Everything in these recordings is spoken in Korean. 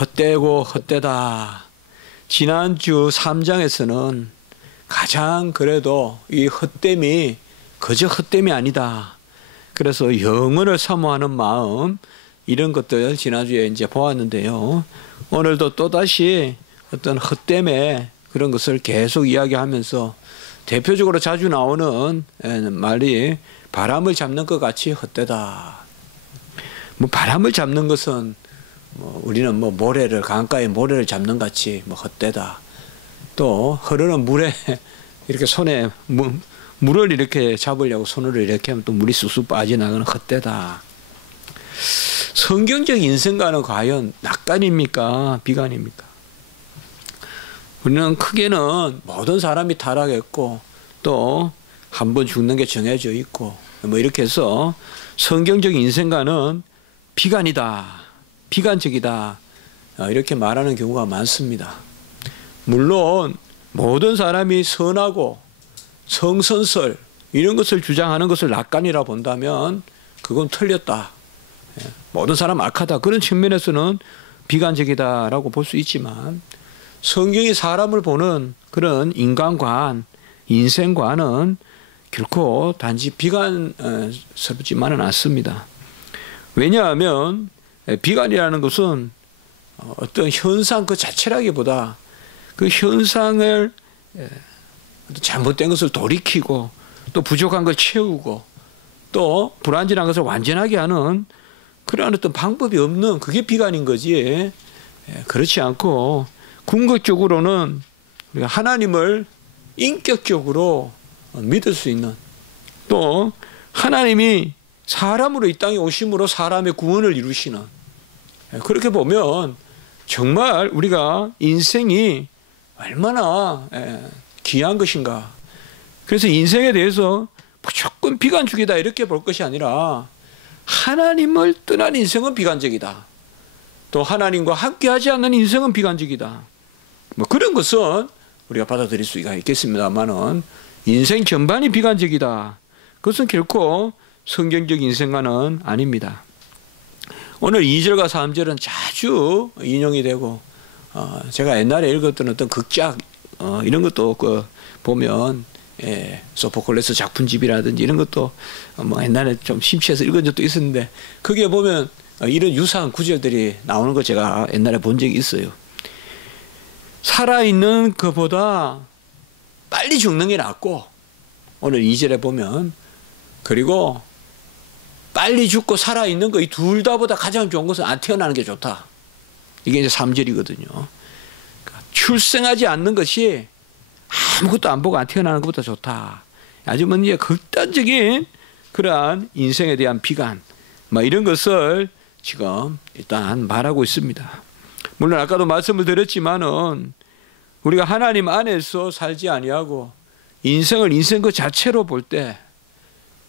헛되고 헛되다. 지난주 3장에서는 가장 그래도 이 헛됨이 그저 헛됨이 아니다. 그래서 영혼을 사모하는 마음, 이런 것들 지난주에 이제 보았는데요. 오늘도 또다시 어떤 헛됨의 그런 것을 계속 이야기하면서 대표적으로 자주 나오는 말이 바람을 잡는 것 같이 헛되다. 뭐 바람을 잡는 것은 우리는 모래를, 강가에 모래를 잡는 같이 헛되다. 또 흐르는 물에 이렇게 손에 물을 이렇게 잡으려고 손으로 이렇게 하면 또 물이 쑥쑥 빠져나가는 헛되다. 성경적 인생과는 과연 낙관입니까? 비관입니까? 우리는 크게는 모든 사람이 타락했고 또 한 번 죽는 게 정해져 있고 이렇게 해서 성경적 인생과는 비관이다. 비관적이다. 이렇게 말하는 경우가 많습니다. 물론 모든 사람이 선하고 성선설 이런 것을 주장하는 것을 낙관이라 본다면 그건 틀렸다. 모든 사람 악하다. 그런 측면에서는 비관적이다라고 볼 수 있지만 성경이 사람을 보는 그런 인간관, 인생관은 결코 단지 비관스럽지만은 않습니다. 왜냐하면 비관이라는 것은 어떤 현상 그 자체라기보다 그 현상을 잘못된 것을 돌이키고 또 부족한 걸 채우고 또 불완전한 것을 완전하게 하는 그러한 어떤 방법이 없는 그게 비관인 거지. 그렇지 않고 궁극적으로는 우리가 하나님을 인격적으로 믿을 수 있는, 또 하나님이 사람으로 이 땅에 오심으로 사람의 구원을 이루시는, 그렇게 보면 정말 우리가 인생이 얼마나 귀한 것인가. 그래서 인생에 대해서 무조건 비관적이다 이렇게 볼 것이 아니라 하나님을 떠난 인생은 비관적이다. 또 하나님과 함께하지 않는 인생은 비관적이다. 그런 것은 우리가 받아들일 수가 있겠습니다만은 인생 전반이 비관적이다. 그것은 결코 성경적 인생과는 아닙니다. 오늘 2절과 3절은 자주 인용이 되고 제가 옛날에 읽었던 어떤 극작 이런 것도 보면 소포클레스 작품집이라든지 이런 것도 옛날에 좀 심취해서 읽은 적도 있었는데 거기에 보면 이런 유사한 구절들이 나오는 거 제가 옛날에 본 적이 있어요. 살아있는 것보다 빨리 죽는 게 낫고, 오늘 2절에 보면, 그리고 빨리 죽고 살아있는 거 이 둘 다보다 가장 좋은 것은 안 태어나는 게 좋다. 이게 이제 3절이거든요. 그러니까 출생하지 않는 것이 아무것도 안 보고 안 태어나는 것보다 좋다. 아주 이제 극단적인 그러한 인생에 대한 비관, 이런 것을 지금 일단 말하고 있습니다. 물론 아까도 말씀을 드렸지만은 우리가 하나님 안에서 살지 아니하고 인생을 인생 그 자체로 볼 때,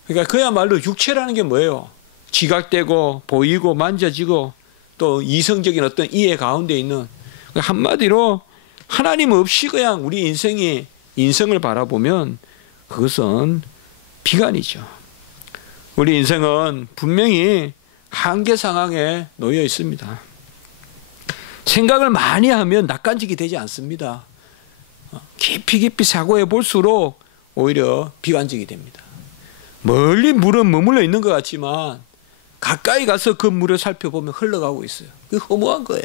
그러니까 그야말로 육체라는 게 뭐예요? 지각되고 보이고 만져지고 또 이성적인 어떤 이해 가운데 있는, 한마디로 하나님 없이 그냥 우리 인생을 바라보면 그것은 비관이죠. 우리 인생은 분명히 한계 상황에 놓여 있습니다. 생각을 많이 하면 낙관적이 되지 않습니다. 깊이 사고해 볼수록 오히려 비관적이 됩니다. 멀리 물은 머물러 있는 것 같지만 가까이 가서 그 물을 살펴보면 흘러가고 있어요. 그게 허무한 거예요.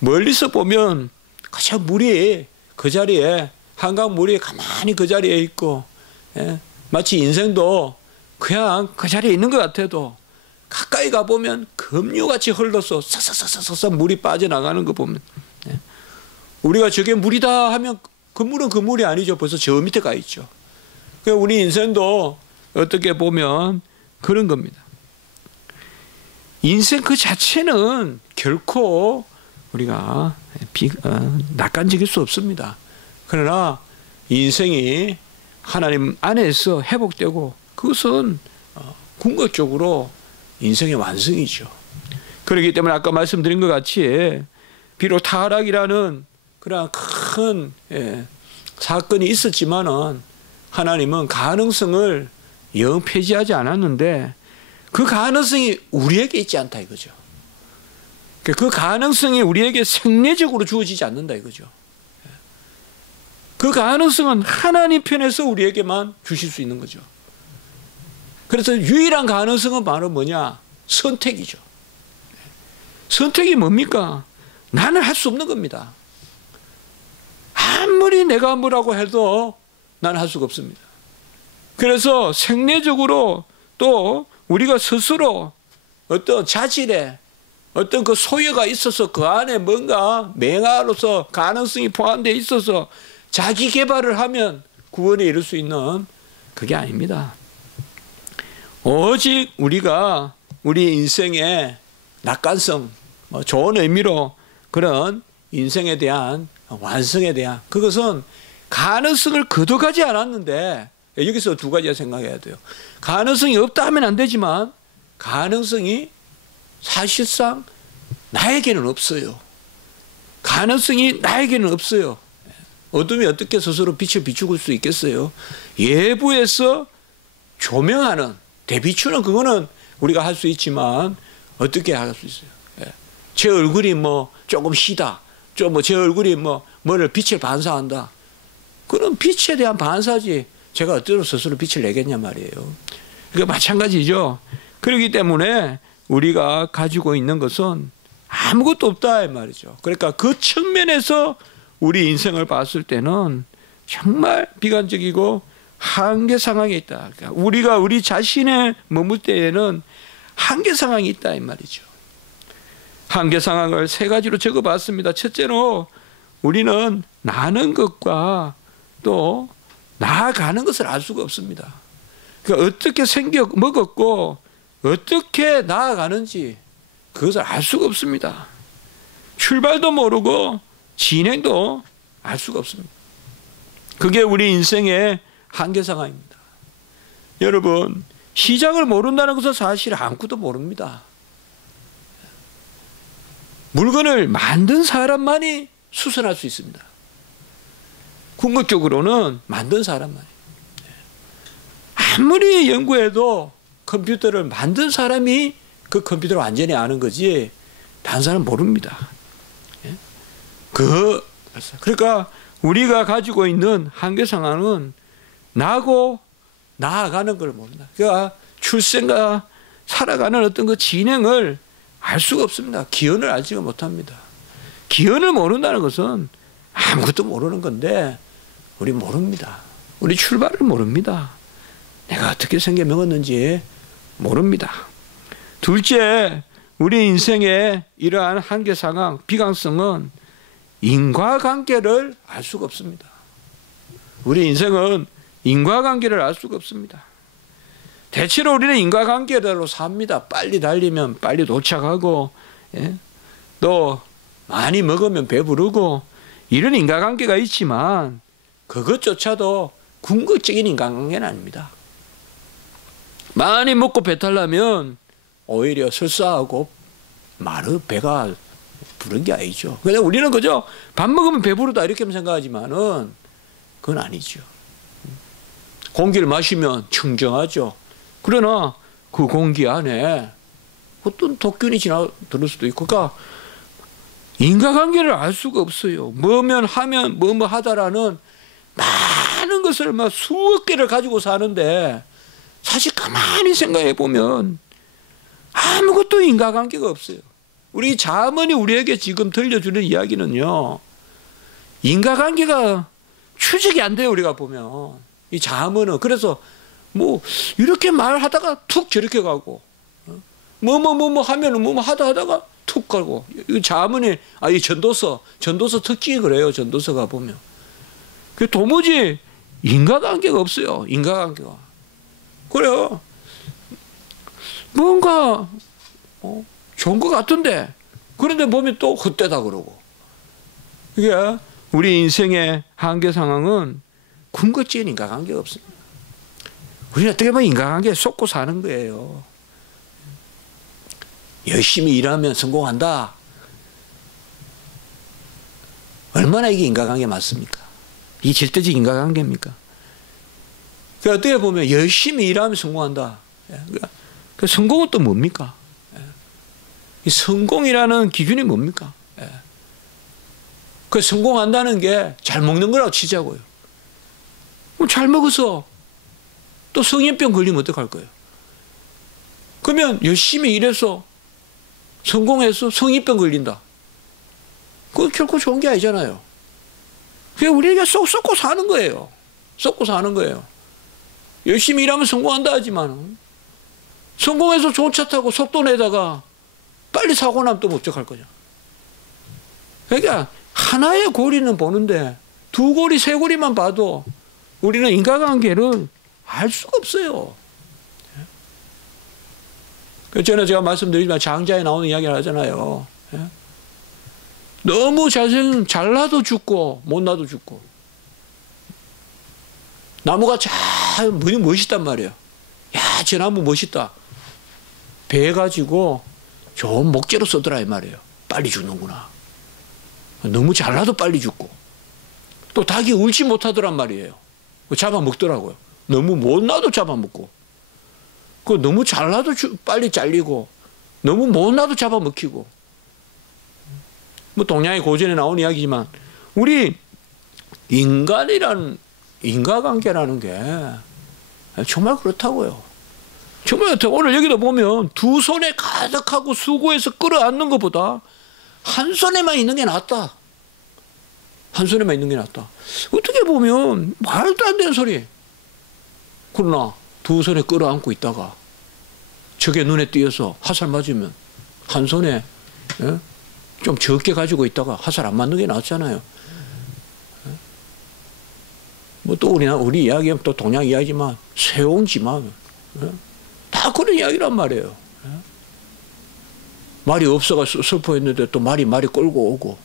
멀리서 보면 그저 물이 그 자리에, 한강물이 가만히 그 자리에 있고, 마치 인생도 그냥 그 자리에 있는 것 같아도 가까이 가보면 급류같이 흘러서 싹싹싹싹 물이 빠져나가는 거 보면, 우리가 저게 물이다 하면 그 물은 그 물이 아니죠. 벌써 저 밑에 가 있죠. 그러니까 우리 인생도 어떻게 보면 그런 겁니다. 인생 그 자체는 결코 우리가 낙관적일 수 없습니다. 그러나 인생이 하나님 안에서 회복되고 그것은 궁극적으로 인생의 완성이죠. 그렇기 때문에 아까 말씀드린 것 같이 비록 타락이라는 그런 큰 사건이 있었지만은 하나님은 가능성을 영 폐지하지 않았는데 그 가능성이 우리에게 있지 않다 이거죠. 그 가능성이 우리에게 생리적으로 주어지지 않는다 이거죠. 그 가능성은 하나님 편에서 우리에게만 주실 수 있는 거죠. 그래서 유일한 가능성은 바로 뭐냐? 선택이죠. 선택이 뭡니까? 나는 할 수 없는 겁니다. 아무리 내가 뭐라고 해도 나는 할 수가 없습니다. 그래서 생리적으로 또 우리가 스스로 어떤 자질에 어떤 그 소유가 있어서 그 안에 뭔가 맹아로서 가능성이 포함되어 있어서 자기 개발을 하면 구원에 이를 수 있는 그게 아닙니다. 오직 우리가 우리 인생의 낙관성, 좋은 의미로 그런 인생에 대한 완성에 대한 그것은 가능성을 거둬가지 않았는데 여기서 두 가지가 생각해야 돼요. 가능성이 없다 하면 안 되지만 가능성이 사실상 나에게는 없어요. 가능성이 나에게는 없어요. 어둠이 어떻게 스스로 빛을 비추고 수 있겠어요? 외부에서 조명하는 대비추는 그거는 우리가 할 수 있지만 어떻게 할 수 있어요? 제 얼굴이 뭐 조금 희다. 좀 뭐 제 얼굴이 뭐를 빛을 반사한다. 그런 빛에 대한 반사지. 제가 어쩌로 스스로 빛을 내겠냐 말이에요. 그러니까 마찬가지죠. 그렇기 때문에 우리가 가지고 있는 것은 아무것도 없다 이 말이죠. 그러니까 그 측면에서 우리 인생을 봤을 때는 정말 비관적이고 한계 상황에 있다. 그러니까 우리가 우리 자신의 머물 때에는 한계 상황이 있다 이 말이죠. 한계 상황을 세 가지로 적어봤습니다. 첫째로 우리는 나는 것과 또 나아가는 것을 알 수가 없습니다. 그러니까 어떻게 생겨 먹었고 어떻게 나아가는지 그것을 알 수가 없습니다. 출발도 모르고 진행도 알 수가 없습니다. 그게 우리 인생의 한계 상황입니다. 여러분, 시작을 모른다는 것은 사실 아무것도 모릅니다. 물건을 만든 사람만이 수선할 수 있습니다. 궁극적으로는 만든 사람만이. 아무리 연구해도 컴퓨터를 만든 사람이 그 컴퓨터를 완전히 아는 거지 다른 사람은 모릅니다. 그러니까 우리가 가지고 있는 한계 상황은 나고 나아가는 걸 모른다. 그러니까 출생과 살아가는 어떤 그 진행을 알 수가 없습니다. 기원을 알지가 못합니다. 기원을 모른다는 것은 아무것도 모르는 건데 우리 모릅니다. 우리 출발을 모릅니다. 내가 어떻게 생겨 먹었는지 모릅니다. 둘째, 우리 인생의 이러한 한계 상황, 비관성은 인과관계를 알 수가 없습니다. 우리 인생은 인과관계를 알 수가 없습니다. 대체로 우리는 인과관계대로 삽니다. 빨리 달리면 빨리 도착하고, 또 많이 먹으면 배부르고 이런 인과관계가 있지만 그것조차도 궁극적인 인간관계는 아닙니다. 많이 먹고 배탈 나면 오히려 설사하고 배가 부른 게 아니죠. 그냥 우리는 그저 밥 먹으면 배부르다 이렇게 생각하지만은 그건 아니죠. 공기를 마시면 청정하죠. 그러나 그 공기 안에 어떤 독균이 들을 수도 있고, 그러니까 인과관계를 알 수가 없어요. 뭐면 하면 뭐뭐 하다라는 많은 것을 막 수억 개를 가지고 사는데 사실 가만히 생각해 보면 아무것도 인과관계가 없어요. 우리 자문이 우리에게 지금 들려주는 이야기는요, 인과관계가 추적이 안 돼요. 우리가 보면 이 자문은. 그래서 뭐 이렇게 말하다가 툭 저렇게 가고 뭐뭐 하면은 뭐뭐 하다가 툭 가고. 이 자문이 이 전도서 특징이 그래요. 전도서가 보면 그 도무지 인과관계가 없어요. 인과관계가. 그래요. 뭔가 좋은 것 같은데 그런데 보면 또 헛되다 그러고. 이게 우리 인생의 한계 상황은 궁극적인 인과관계가 없습니다. 우리는 어떻게 보면 인과관계에 속고 사는 거예요. 열심히 일하면 성공한다. 얼마나 이게 인과관계 맞습니까? 이게 절대적 인과관계입니까? 그러니까 어떻게 보면 열심히 일하면 성공한다. 그 성공은 또 뭡니까? 이 성공이라는 기준이 뭡니까? 예. 그 성공한다는 게 잘 먹는 거라고 치자고요. 그럼 잘 먹어서 또 성인병 걸리면 어떡할 거예요? 그러면 열심히 일해서 성공해서 성인병 걸린다. 그건 결코 좋은 게 아니잖아요. 그냥 우리에게 썩고 사는 거예요. 썩고 사는 거예요. 열심히 일하면 성공한다 하지만 성공해서 좋은 차 타고 속도 내다가 빨리 사고 나면 또 어떡할 거냐. 그러니까 하나의 고리는 보는데 두 고리, 세 고리만 봐도 우리는 인과관계를 알 수가 없어요. 그래서 전에 제가 말씀드리지만 장자에 나오는 이야기를 하잖아요. 너무 잘나도 죽고 못나도 죽고. 나무가 잘 멋있단 말이에요. 야, 저 나무 멋있다. 배 가지고 좋은 목재로 쓰더라 이 말이에요. 빨리 죽는구나. 너무 잘나도 빨리 죽고. 또 닭이 울지 못하더란 말이에요. 잡아먹더라고요. 너무 못나도 잡아먹고. 그 너무 잘나도 빨리 잘리고 너무 못나도 잡아먹히고. 뭐 동양의 고전에 나온 이야기지만 우리 인과관계라는 게 정말 그렇다고요. 정말 그렇다고. 오늘 여기도 보면 두 손에 가득하고 수고해서 끌어안는 것보다 한 손에만 있는 게 낫다. 한 손에만 있는 게 낫다. 어떻게 보면 말도 안 되는 소리. 그러나 두 손에 끌어안고 있다가 적의 눈에 띄어서 화살 맞으면 한 손에 좀 적게 가지고 있다가 화살 안 맞는 게 낫잖아요. 뭐 또 우리 이야기하면 또 동양 이야기지만 세옹지마 다 그런 이야기란 말이에요. 말이 없어가 슬퍼했는데 또 말이 끌고 오고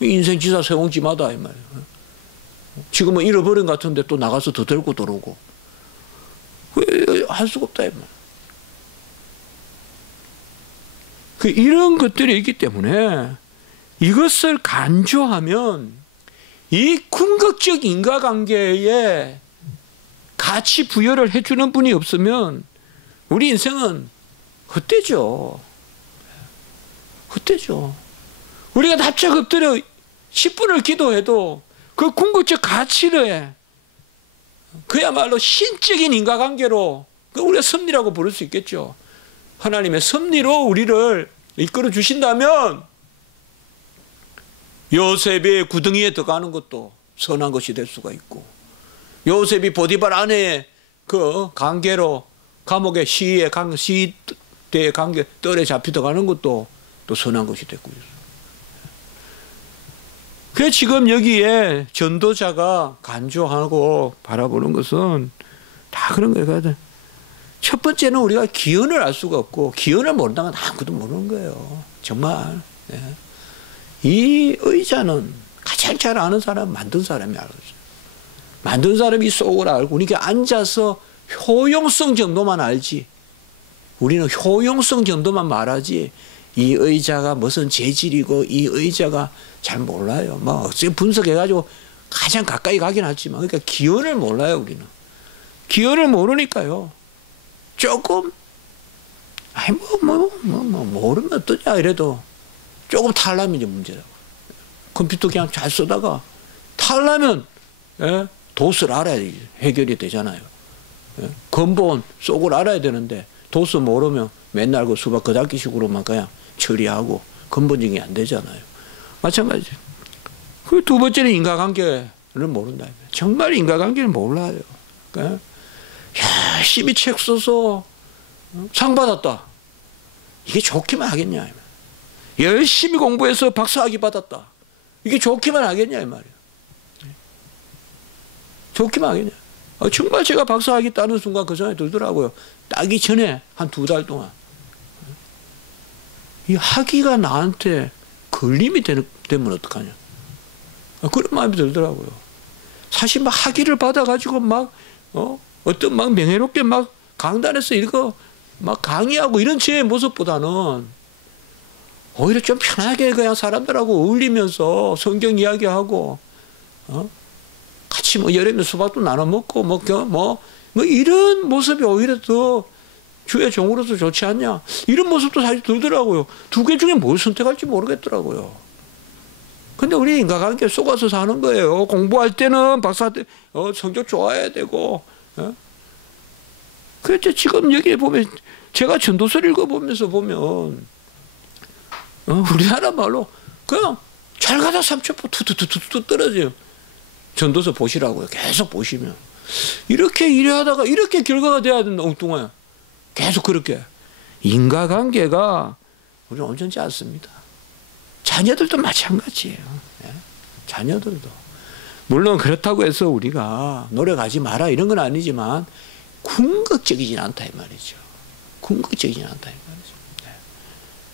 인생 지사 세옹지마다 이 말이에요. 지금은 잃어버린 것 같은데 또 나가서 더 들고 들어오고 할 수가 없다 이 말이에요. 이런 것들이 있기 때문에 이것을 간주하면 이 궁극적 인과관계에 가치 부여를 해주는 분이 없으면 우리 인생은 헛되죠. 헛되죠. 우리가 납작 엎드려 10분을 기도해도 그 궁극적 가치를 그야말로 신적인 인과관계로 우리가 섭리라고 부를 수 있겠죠. 하나님의 섭리로 우리를 이끌어 주신다면 요셉의 구덩이에 들어가는 것도 선한 것이 될 수가 있고 요셉이 보디발 아내의 그 관계로 감옥의 시대의 관계 뜰에 잡혀 들어가는 것도 또 선한 것이 되고 있어요. 그래서 지금 여기에 전도자가 간주하고 바라보는 것은 다 그런 거예요. 첫 번째는 우리가 기원을 알 수가 없고 기원을 모른다는 건 아무것도 모르는 거예요. 정말. 이 의자는 가장 잘 아는 사람 만든 사람이 알고 있어요. 만든 사람이 속을 알고 우리가 앉아서 효용성 정도만 알지 우리는 효용성 정도만 말하지 이 의자가 무슨 재질이고 이 의자가 잘 몰라요. 뭐 분석해가지고 가장 가까이 가긴 하지만 그러니까 기원을 몰라요. 우리는 기원을 모르니까요. 조금 모르면 어떠냐 이래도 조금 탈라면 이제 문제라고. 컴퓨터 그냥 잘 쓰다가 탈라면 도스를 알아야 해결이 되잖아요. 근본 속을 알아야 되는데 도스 모르면 맨날 그 수박 거닫기식으로만 그냥 처리하고 근본적이 안 되잖아요. 마찬가지. 그 두 번째는 인과관계를 모른다. 정말 인과관계를 몰라요. 열심히 책 써서 상 받았다. 이게 좋기만 하겠냐. 열심히 공부해서 박사학위 받았다. 이게 좋기만 하겠냐 이 말이에요. 좋기만 하겠냐. 정말 제가 박사학위 따는 순간 그 생각이 들더라고요. 따기 전에 한 2달 동안 이 학위가 나한테 걸림이 되면 어떡하냐. 그런 마음이 들더라고요. 사실 막 학위를 받아가지고 어떤 명예롭게 강단에서 이거 강의하고 이런 제 모습보다는 오히려 좀 편하게 그냥 사람들하고 어울리면서 성경 이야기하고 같이 여름에 수박도 나눠 먹고 이런 모습이 오히려 더 주의 종으로서 좋지 않냐? 이런 모습도 사실 들더라고요. 두 개 중에 뭘 선택할지 모르겠더라고요. 근데 우리 인간관계에 속아서 사는 거예요. 공부할 때는 성적 좋아야 되고. 그래서 지금 여기 보면 제가 전도서를 읽어보면서 보면 우리나라 말로 그냥 잘 가다 삼천포 투투투투 떨어져요. 전도서 보시라고요. 계속 보시면. 이렇게 일하다가 이렇게 결과가 돼야 된다. 엉뚱해. 계속 그렇게. 인과관계가 우리 온전치 않습니다. 자녀들도 마찬가지예요. 자녀들도. 물론 그렇다고 해서 우리가 노력하지 마라 이런 건 아니지만 궁극적이진 않다 이 말이죠. 궁극적이진 않다 이 말이죠.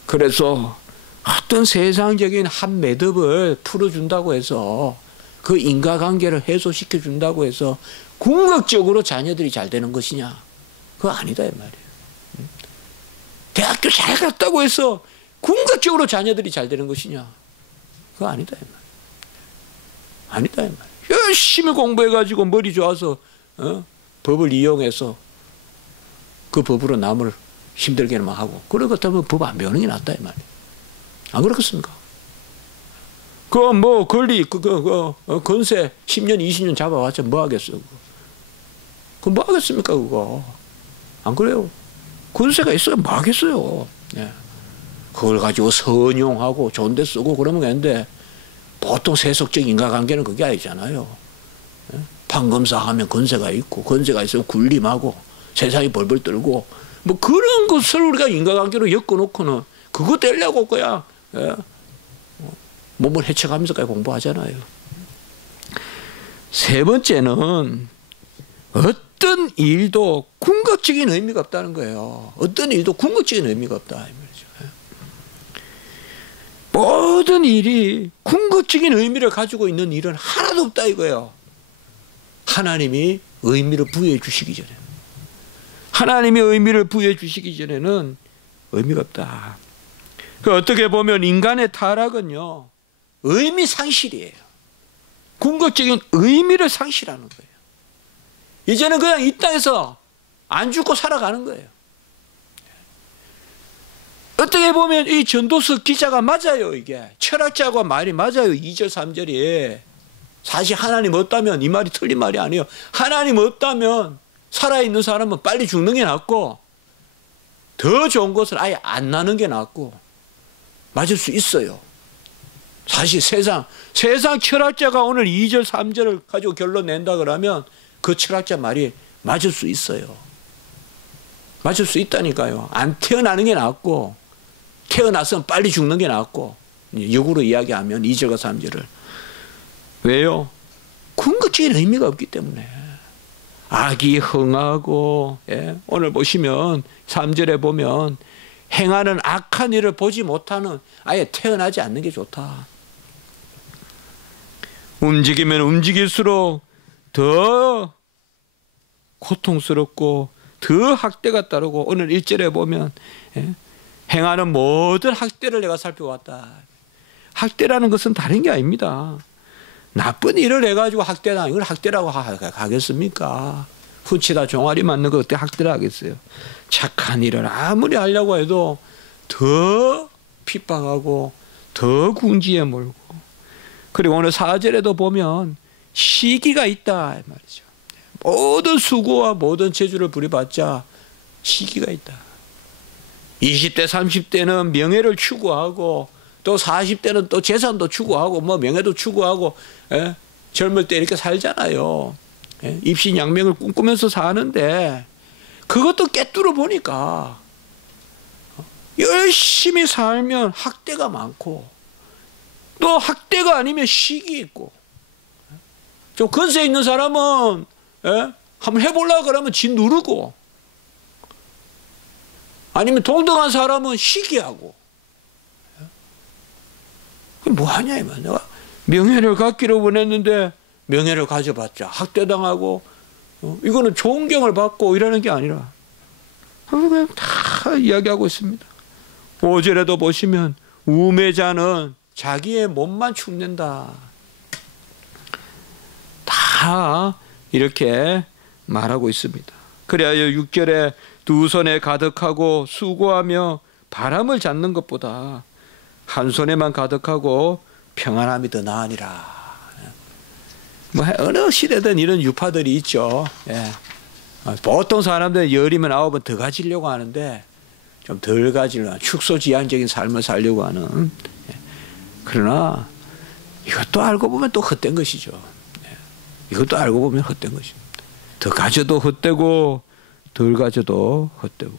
그래서 어떤 세상적인 한 매듭을 풀어준다고 해서 그 인과관계를 해소시켜 준다고 해서 궁극적으로 자녀들이 잘 되는 것이냐? 그거 아니다 이 말이에요. 대학교 잘 갔다고 해서 궁극적으로 자녀들이 잘 되는 것이냐? 그거 아니다 이 말이에요. 아니다 이 말이에요. 열심히 공부해가지고 머리 좋아서 법을 이용해서 그 법으로 남을 힘들게만 하고 그렇다면 법 안 배우는 게 낫다 이 말이에요. 안 그렇겠습니까? 건세 10년 20년 잡아왔자 뭐 하겠어? 그거 뭐 하겠습니까 그거? 안 그래요? 건세가 있어야 뭐 하겠어요? 그걸 가지고 선용하고 좋은 데 쓰고 그러면 되는데 보통 세속적 인과관계는 그게 아니잖아요. 판검사 하면 건세가 있고 건세가 있으면 군림하고 세상이 벌벌 떨고 뭐 그런 것을 우리가 인과관계로 엮어놓고는 그거 떼려고 그냥 몸을 해쳐가면서까지 공부하잖아요. 세 번째는 어떤 일도 궁극적인 의미가 없다는 거예요. 어떤 일도 궁극적인 의미가 없다 이 말이죠. 모든 일이 궁극적인 의미를 가지고 있는 일은 하나도 없다 이거예요. 하나님이 의미를 부여해 주시기 전에. 하나님이 의미를 부여해 주시기 전에는 의미가 없다. 어떻게 보면 인간의 타락은요, 의미 상실이에요. 궁극적인 의미를 상실하는 거예요. 이제는 그냥 이 땅에서 안 죽고 살아가는 거예요. 어떻게 보면 이 전도서 기자가 맞아요. 이게 철학자가 말이 맞아요. 2절 3절이 사실 하나님 없다면 이 말이 틀린 말이 아니에요. 하나님 없다면 살아있는 사람은 빨리 죽는 게 낫고 더 좋은 것은 아예 안 나는 게 낫고 맞을 수 있어요. 사실 세상 철학자가 오늘 2절 3절을 가지고 결론 낸다 그러면 그 철학자 말이 맞을 수 있어요. 맞을 수 있다니까요. 안 태어나는 게 낫고 태어나서는 빨리 죽는 게 낫고 역으로 이야기하면 2절과 3절을. 왜요? 궁극적인 의미가 없기 때문에. 악이 흥하고 오늘 보시면 3절에 보면 행하는 악한 일을 보지 못하는 아예 태어나지 않는 게 좋다. 움직이면 움직일수록 더 고통스럽고 더 학대가 따르고 오늘 1절에 보면 행하는 모든 학대를 내가 살펴왔다. 학대라는 것은 다른 게 아닙니다. 나쁜 일을 해가지고 학대다 이걸 학대라고 하겠습니까? 훔치다 종아리 맞는 거 어떻게 학대를 하겠어요? 착한 일을 아무리 하려고 해도 더 핍박하고 더 궁지에 몰고 그리고 오늘 4절에도 보면 시기가 있다 이 말이죠. 모든 수고와 모든 재주를 부려봤자 시기가 있다. 20대 30대는 명예를 추구하고 또 40대는 또 재산도 추구하고 뭐 명예도 추구하고 젊을 때 이렇게 살잖아요. 입신양명을 꿈꾸면서 사는데 그것도 꿰뚫어 보니까 열심히 살면 학대가 많고 또 학대가 아니면 시기 있고 좀 근세 있는 사람은 한번 해보려고 그러면 지 누르고 아니면 동등한 사람은 시기하고 뭐하냐 이 말이야. 내가 명예를 갖기로 원했는데 명예를 가져봤자 학대당하고 이거는 존경을 받고 이러는 게 아니라 그냥 다 이야기하고 있습니다. 5절에도 보시면 우매자는 자기의 몸만 축낸다. 다 이렇게 말하고 있습니다. 그래야 6절에 두 손에 가득하고 수고하며 바람을 잡는 것보다 한 손에만 가득하고 평안함이 더 나으니라. 뭐 어느 시대든 이런 유파들이 있죠. 예. 보통 사람들은 열이면 9번 더 가지려고 하는데 좀 덜 가지려고, 축소지향적인 삶을 살려고 하는. 예. 그러나 이것도 알고 보면 또 헛된 것이죠. 예. 이것도 알고 보면 헛된 것입니다. 더 가져도 헛되고 덜 가져도 헛되고.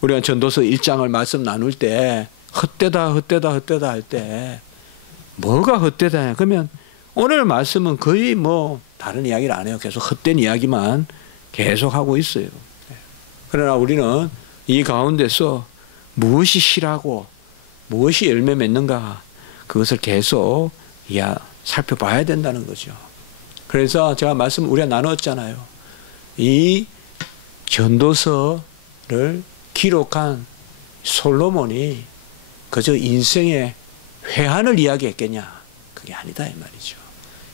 우리가 전도서 1장을 말씀 나눌 때 헛되다 할 때 뭐가 헛되다? 그러면 오늘 말씀은 거의 뭐 다른 이야기를 안 해요. 계속 헛된 이야기만 계속 하고 있어요. 그러나 우리는 이 가운데서 무엇이 실하고 무엇이 열매 맺는가, 그것을 계속 살펴봐야 된다는 거죠. 그래서 제가 우리가 나눴잖아요. 이 전도서를 기록한 솔로몬이 그저 인생의 회한을 이야기했겠냐? 그게 아니다 이 말이죠.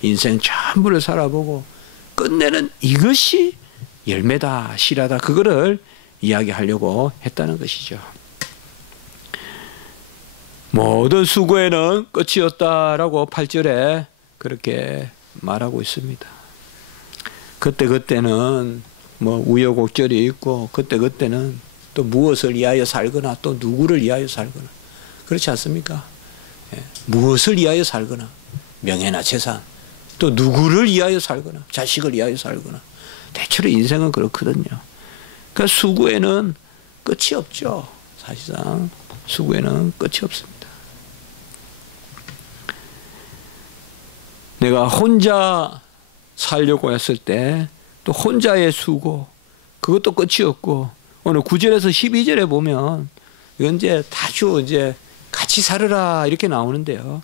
인생 전부를 살아보고 끝내는 이것이 열매다, 실하다, 그거를 이야기하려고 했다는 것이죠. 모든 수고에는 끝이 없다라고 8절에 그렇게 말하고 있습니다. 그때는 뭐 우여곡절이 있고 그때는 또 무엇을 위하여 살거나 또 누구를 위하여 살거나, 그렇지 않습니까? 예. 무엇을 위하여 살거나, 명예나 재산, 또 누구를 위하여 살거나, 자식을 위하여 살거나, 대체로 인생은 그렇거든요. 그러니까 수고에는 끝이 없죠. 사실상 수고에는 끝이 없습니다. 내가 혼자 살려고 했을 때 또 혼자의 수고, 그것도 끝이 없고, 오늘 9절에서 12절에 보면 이건 이제 다주 이제 같이 살으라 이렇게 나오는데요.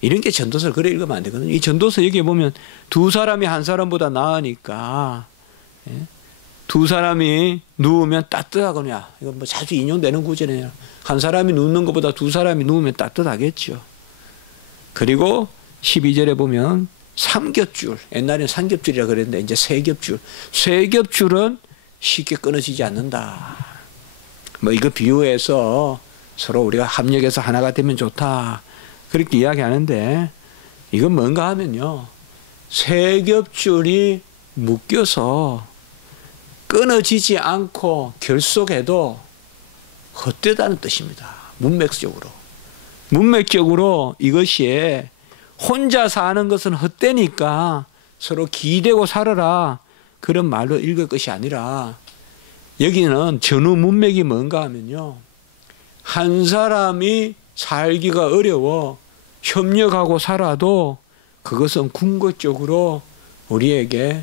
이런 게 전도서를 그래 읽으면 안 되거든요. 이 전도서 여기에 보면 두 사람이 한 사람보다 나으니까, 예? 두 사람이 누우면 따뜻하거냐. 이건 뭐 자주 인용되는 구절이에요. 한 사람이 눕는 것보다 두 사람이 누우면 따뜻하겠죠. 그리고 12절에 보면 삼겹줄, 옛날에는 삼겹줄이라 그랬는데 이제 세겹줄. 세겹줄은 쉽게 끊어지지 않는다. 뭐 이거 비유해서 서로 우리가 합력해서 하나가 되면 좋다, 그렇게 이야기하는데, 이건 뭔가 하면요, 세겹줄이 묶여서 끊어지지 않고 결속해도 헛되다는 뜻입니다. 문맥적으로 이것이 혼자 사는 것은 헛되니까 서로 기대고 살아라, 그런 말로 읽을 것이 아니라, 여기는 전후 문맥이 뭔가 하면요, 한 사람이 살기가 어려워 협력하고 살아도 그것은 궁극적으로 우리에게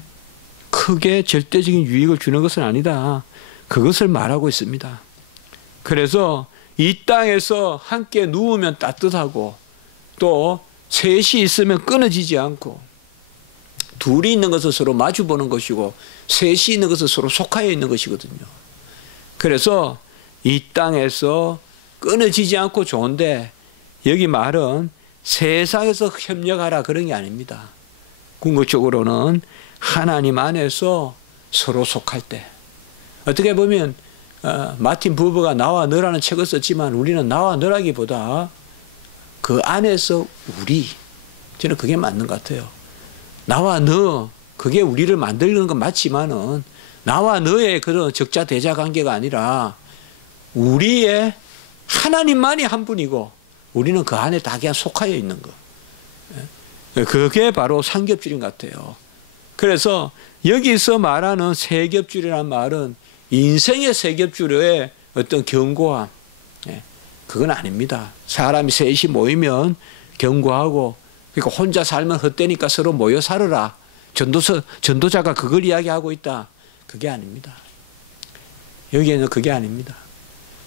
크게 절대적인 유익을 주는 것은 아니다, 그것을 말하고 있습니다. 그래서 이 땅에서 함께 누우면 따뜻하고, 또 셋이 있으면 끊어지지 않고, 둘이 있는 것은 서로 마주보는 것이고 셋이 있는 것은 서로 속하여 있는 것이거든요. 그래서 이 땅에서 끊어지지 않고 좋은데, 여기 말은 세상에서 협력하라 그런 게 아닙니다. 궁극적으로는 하나님 안에서 서로 속할 때, 어떻게 보면 마틴 부버가 나와 너라는 책을 썼지만 우리는 나와 너라기보다 그 안에서 우리, 저는 그게 맞는 것 같아요. 나와 너, 그게 우리를 만들는 건 맞지만은 나와 너의 그런 적자 대자 관계가 아니라 우리의 하나님만이 한 분이고 우리는 그 안에 다 그냥 속하여 있는 거. 그게 바로 삼겹줄인 것 같아요. 그래서 여기서 말하는 세겹줄이라는 말은 인생의 세겹줄의 어떤 견고함, 그건 아닙니다. 사람이 셋이 모이면 견고하고, 그러니까 혼자 살면 헛되니까 서로 모여 살아라, 전도자가 그걸 이야기하고 있다, 그게 아닙니다. 여기에는 그게 아닙니다.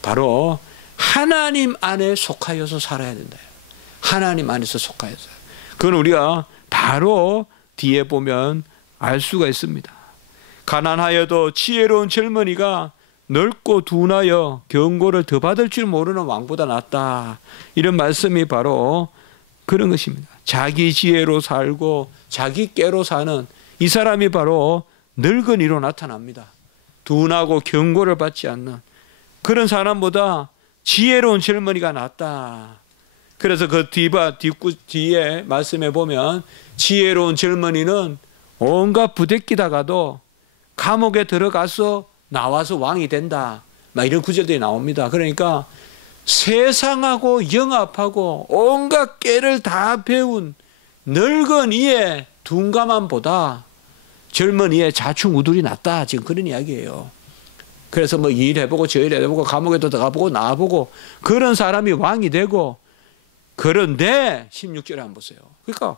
바로 하나님 안에 속하여서 살아야 된다. 하나님 안에서 속하여서. 그건 우리가 바로 뒤에 보면 알 수가 있습니다. 가난하여도 지혜로운 젊은이가 넓고 둔하여 경고를 더 받을 줄 모르는 왕보다 낫다, 이런 말씀이 바로 그런 것입니다. 자기 지혜로 살고 자기 깨로 사는 이 사람이 바로 늙은이로 나타납니다. 둔하고 경고를 받지 않는 그런 사람보다 지혜로운 젊은이가 낫다. 그래서 그 뒤에 말씀해 보면 지혜로운 젊은이는 온갖 부대끼다가도 감옥에 들어가서 나와서 왕이 된다. 막 이런 구절들이 나옵니다. 그러니까 세상하고 영합하고 온갖 깨를 다 배운 늙은이의 둔감함보다 젊은이의 자충우둘이 낫다. 지금 그런 이야기예요. 그래서 뭐 이 일 해보고 저 일 해보고 감옥에도 들어가보고 나와보고 그런 사람이 왕이 되고, 그런데 16절에 한번 보세요. 그러니까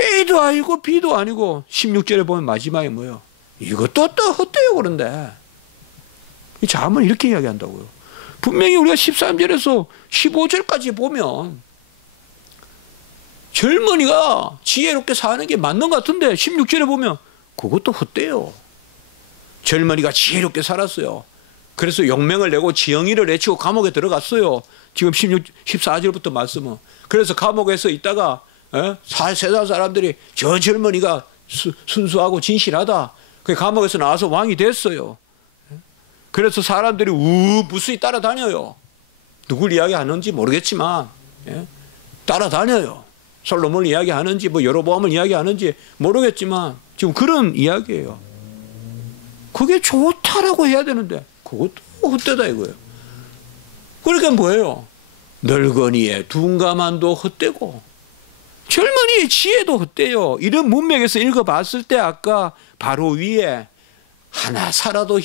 A도 아니고 B도 아니고 16절에 보면 마지막에 뭐예요? 이것도 또 헛되요. 그런데 이 자문은 이렇게 이야기한다고요. 분명히 우리가 13절에서 15절까지 보면 젊은이가 지혜롭게 사는 게 맞는 것 같은데 16절에 보면 그것도 헛되요. 젊은이가 지혜롭게 살았어요. 그래서 용맹을 내고 지영이를 내치고 감옥에 들어갔어요. 지금 14절부터 말씀은. 그래서 감옥에서 있다가 세상 사람들이 저 젊은이가 순수하고 진실하다. 그 감옥에서 나와서 왕이 됐어요. 그래서 사람들이 무수히 따라다녀요. 누굴 이야기하는지 모르겠지만 따라다녀요. 솔로몬을 이야기하는지 뭐 여로보암을 이야기하는지 모르겠지만 지금 그런 이야기예요. 그게 좋다라고 해야 되는데 그것도 헛되다 이거예요. 그러니까 뭐예요? 늙은이의 둔감함도 헛되고 젊은이의 지혜도 헛되요. 이런 문맥에서 읽어봤을 때 아까 바로 위에 하나 살아도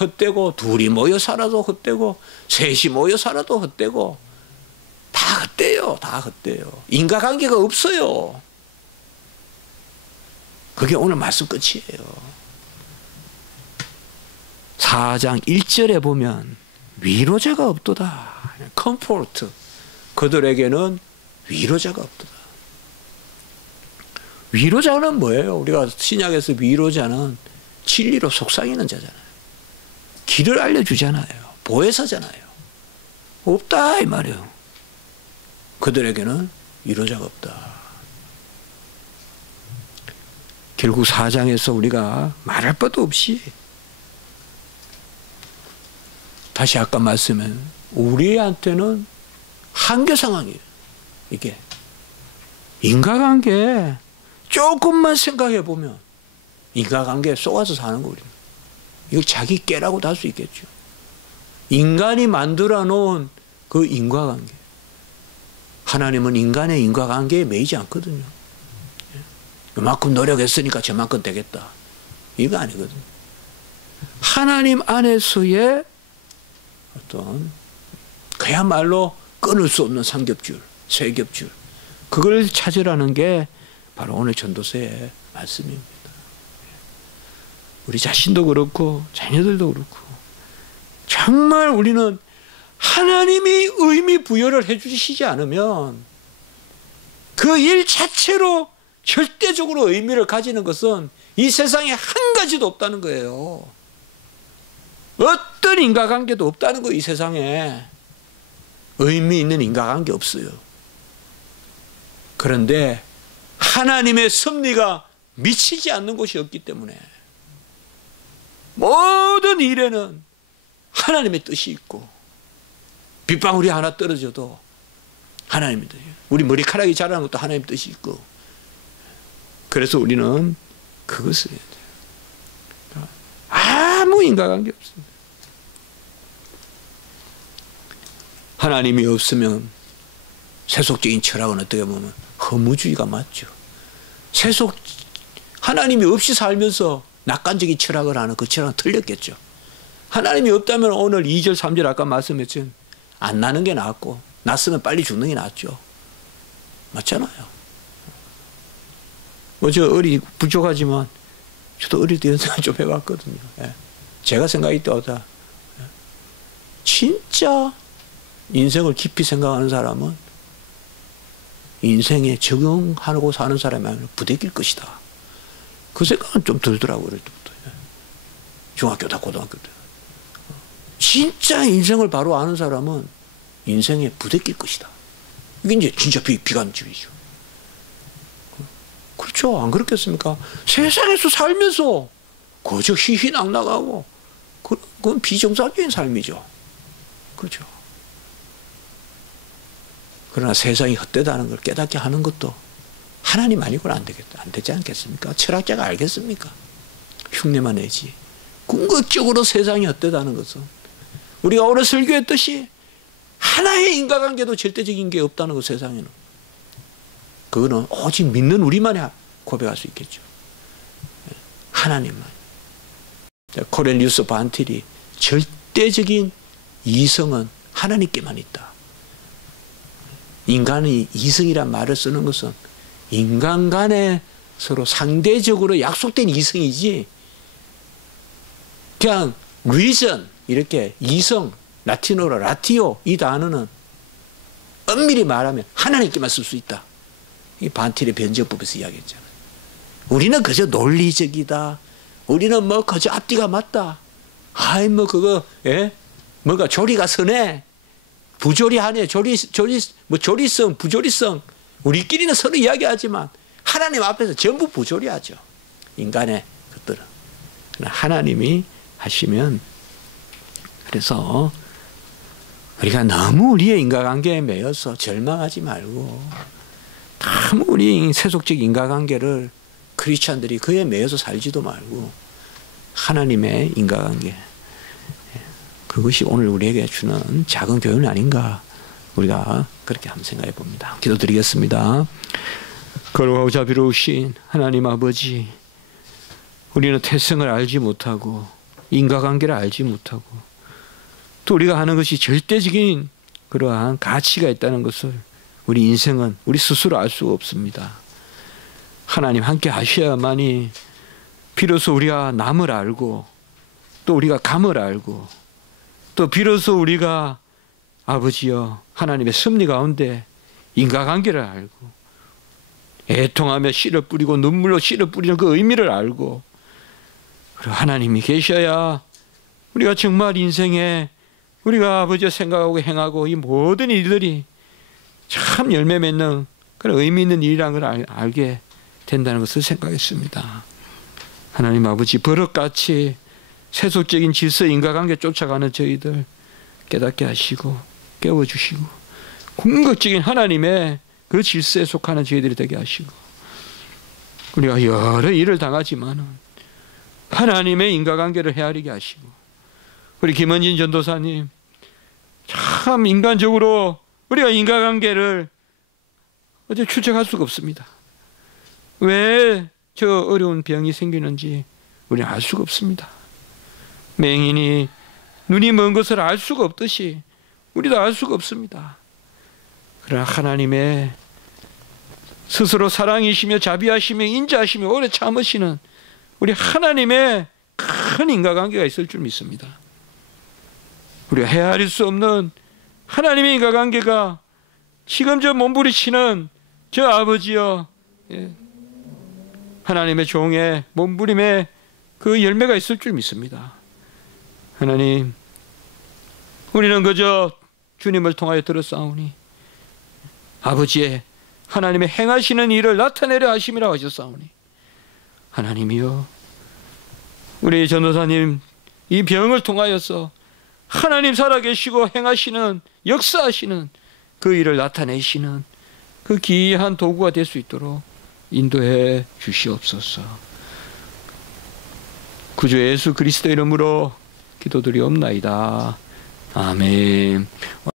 헛되고 둘이 모여 살아도 헛되고 셋이 모여 살아도 헛되고 다 헛되요. 다 헛되요. 인과관계가 없어요. 그게 오늘 말씀 끝이에요. 4장 1절에 보면 위로자가 없도다. 컴포트. 그들에게는 위로자가 없도다. 위로자는 뭐예요? 우리가 신약에서 위로자는 진리로 속삭이는 자잖아요. 길을 알려주잖아요. 보혜사잖아요. 없다 이 말이에요. 그들에게는 위로자가 없다. 결국 4장에서 우리가 말할 것도 없이 다시 아까 말씀은 우리한테는 한계 상황이에요. 이게 인과관계 조금만 생각해 보면 인과관계에 속아서 사는 거 우리는. 이거 자기 깨라고도 할 수 있겠죠. 인간이 만들어 놓은 그 인과관계. 하나님은 인간의 인과관계에 매이지 않거든요. 이만큼 노력했으니까 저만큼 되겠다. 이거 아니거든요. 하나님 안에서의 어떤 그야말로 끊을 수 없는 삼겹줄, 세겹줄, 그걸 찾으라는 게 바로 오늘 전도서의 말씀입니다. 우리 자신도 그렇고 자녀들도 그렇고 정말 우리는 하나님이 의미 부여를 해주시지 않으면 그 일 자체로 절대적으로 의미를 가지는 것은 이 세상에 한 가지도 없다는 거예요. 어떤 인과관계도 없다는 거예요. 이 세상에 의미 있는 인과관계 없어요. 그런데 하나님의 섭리가 미치지 않는 곳이 없기 때문에 모든 일에는 하나님의 뜻이 있고 빗방울이 하나 떨어져도 하나님의 뜻이에요. 우리 머리카락이 자라는 것도 하나님의 뜻이 있고, 그래서 우리는 그것을 해야 돼요. 아무 인과관계 없습니다. 하나님이 없으면 세속적인 철학은 어떻게 보면 허무주의가 맞죠. 하나님이 없이 살면서 낙관적인 철학을 하는 그 철학은 틀렸겠죠. 하나님이 없다면 오늘 2절 3절 아까 말씀했지만 안 나는 게 낫고 났으면 빨리 죽는 게 낫죠. 맞잖아요. 저 어리 부족하지만 저도 어릴 때 연습을 좀 해봤거든요. 제가 생각이 떠다. 진짜 인생을 깊이 생각하는 사람은 인생에 적응하고 사는 사람이 아니라 부대낄 것이다. 그 생각은 좀 들더라고요. 어릴 때부터. 중학교다 고등학교 때. 진짜 인생을 바로 아는 사람은 인생에 부대낄 것이다. 이게 이제 진짜 비관주의죠. 그렇죠. 안 그렇겠습니까? 세상에서 살면서 그저 희희낙낙하고 그건 비정상적인 삶이죠. 그렇죠. 그러나 세상이 헛되다는 걸 깨닫게 하는 것도 하나님 아니고는 안 되지 않겠습니까? 철학자가 알겠습니까? 흉내만 내지. 궁극적으로 세상이 헛되다는 것은 우리가 오늘 설교했듯이 하나의 인과관계도 절대적인 게 없다는 것, 세상에는. 그거는 오직 믿는 우리만이 고백할 수 있겠죠. 하나님만. 코넬리우스 반틸이 절대적인 이성은 하나님께만 있다. 인간이 이성이란 말을 쓰는 것은 인간 간에 서로 상대적으로 약속된 이성이지, 그냥 reason, 이렇게 이성, 라틴어로 라티오, 이 단어는 엄밀히 말하면 하나님께만 쓸 수 있다. 이 반틸의 변제법에서 이야기했잖아요. 우리는 그저 논리적이다. 우리는 뭐 그저 앞뒤가 맞다. 아이 뭐 그거 뭔가 조리가 서네. 부조리하네. 조리성, 부조리성. 우리끼리는 서로 이야기하지만 하나님 앞에서 전부 부조리하죠. 인간의 것들은. 하나님이 하시면, 그래서 우리가 너무 우리의 인간관계에 매여서 절망하지 말고, 너무 우리 세속적 인간관계를 크리스찬들이 그에 매여서 살지도 말고 하나님의 인간관계, 그것이 오늘 우리에게 주는 작은 교훈이 아닌가, 우리가 그렇게 한번 생각해 봅니다. 기도드리겠습니다. 거룩하고 자비로우신 하나님 아버지, 우리는 태생을 알지 못하고 인과관계를 알지 못하고 또 우리가 하는 것이 절대적인 그러한 가치가 있다는 것을 우리 인생은 우리 스스로 알 수가 없습니다. 하나님 함께 하셔야만이 비로소 우리가 남을 알고 또 우리가 감을 알고 또 비로소 우리가 아버지여 하나님의 섭리 가운데 인과관계를 알고 애통하며 씨를 뿌리고 눈물로 씨를 뿌리는 그 의미를 알고, 그리고 하나님이 계셔야 우리가 정말 인생에 우리가 아버지가 생각하고 행하고 이 모든 일들이 참 열매 맺는 그런 의미 있는 일이라는 걸 알게 된다는 것을 생각했습니다. 하나님 아버지, 버릇같이 세속적인 질서 인과관계 쫓아가는 저희들 깨닫게 하시고 깨워주시고 궁극적인 하나님의 그 질서에 속하는 저희들이 되게 하시고, 우리가 여러 일을 당하지만 하나님의 인과관계를 헤아리게 하시고, 우리 김원진 전도사님 참 인간적으로 우리가 인과관계를 어제 추적할 수가 없습니다. 왜 저 어려운 병이 생기는지 우리는 알 수가 없습니다. 맹인이 눈이 먼 것을 알 수가 없듯이 우리도 알 수가 없습니다. 그러나 하나님의 스스로 사랑이시며 자비하시며 인자하시며 오래 참으시는 우리 하나님의 큰 인과관계가 있을 줄 믿습니다. 우리가 헤아릴 수 없는 하나님의 인과관계가 지금 저 몸부리치는 저 아버지여, 하나님의 종의 몸부림에 그 열매가 있을 줄 믿습니다. 하나님, 우리는 그저 주님을 통하여 들었사오니 아버지의 하나님의 행하시는 일을 나타내려 하심이라고 하셨사오니, 하나님이여, 우리 전도사님 이 병을 통하여서 하나님 살아계시고 행하시는 역사하시는 그 일을 나타내시는 그 귀한 도구가 될 수 있도록 인도해 주시옵소서. 구주 예수 그리스도 이름으로 기도드리옵나이다. 아멘.